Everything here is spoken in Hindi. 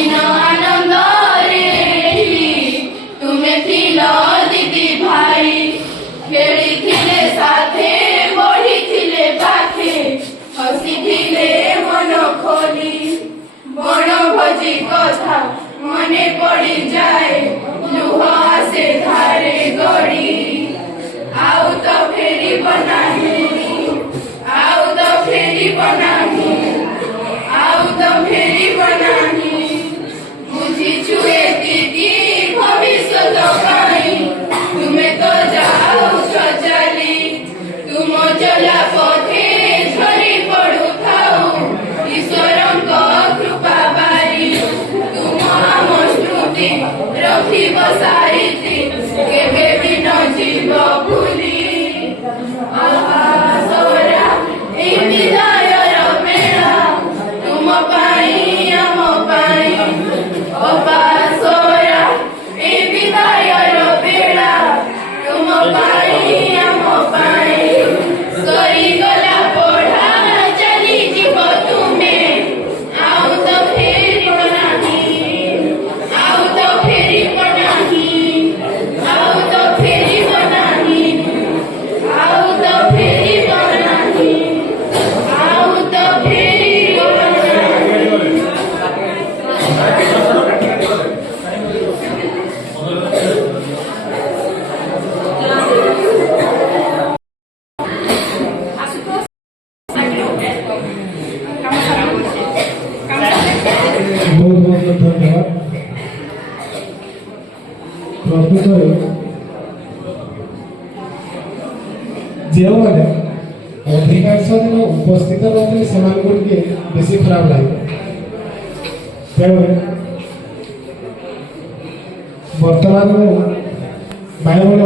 दिन आनंद तुमे थिल दीदी भाई खेली थिले साथे बढ़ी थिले पाथे हसी थिले मन खोली बण भोजी कथा मने पड़ी जाए लुह आसे धारे गड़ी आउ तो फेरी बनाही आउ तो फेरी बनाही आउ तो फेरी बनाही बुझी छुए दीदी भविष्य तो कहीं तुम्हें तो जाओ चली तुम चला पथे झरी पड़ू थाऊ ईश्वर कृपा बारी तुम आम स्मृति रखी सारिथी केबे भी न जीव भूली आसरा ए विदायर बेला तुम पाई आम पाई अपासरा ए विदायर बेला तुम पाई आम पाई सरी गला पढ़ा चली जीव तुमे आउ तो फेरी बनाही आउ तो फेरी बनाही आउ तो फेरी बनाही आउ तो फेरी बनाही आउ तो फेरी बहुत बहुत धन्यवाद प्रकृतरे जो मैंने अधिकांश दिन उपस्थित नथिले से बेसी खराब लगे तेणु बर्तमान बायुमंडल